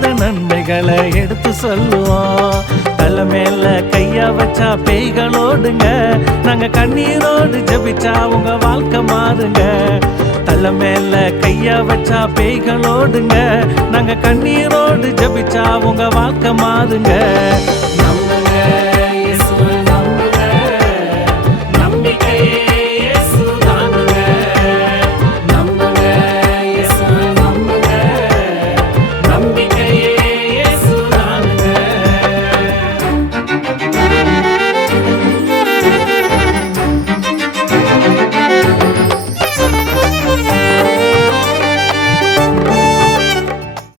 செய்த நன்மைகளை எடுத்து சொல்லுவோம். தலை மேல கையா வச்சா பேய்களோடுங்க, நாங்க கண்ணீரோடு ஜபிச்சா உங்க வாழ்க்கை மாறுங்க. தலை மேல கையா வச்சா பேய்களோடுங்க, நாங்க கண்ணீரோடு ஜபிச்சா உங்க வாழ்க்கை மாறுங்க. நம்புங்க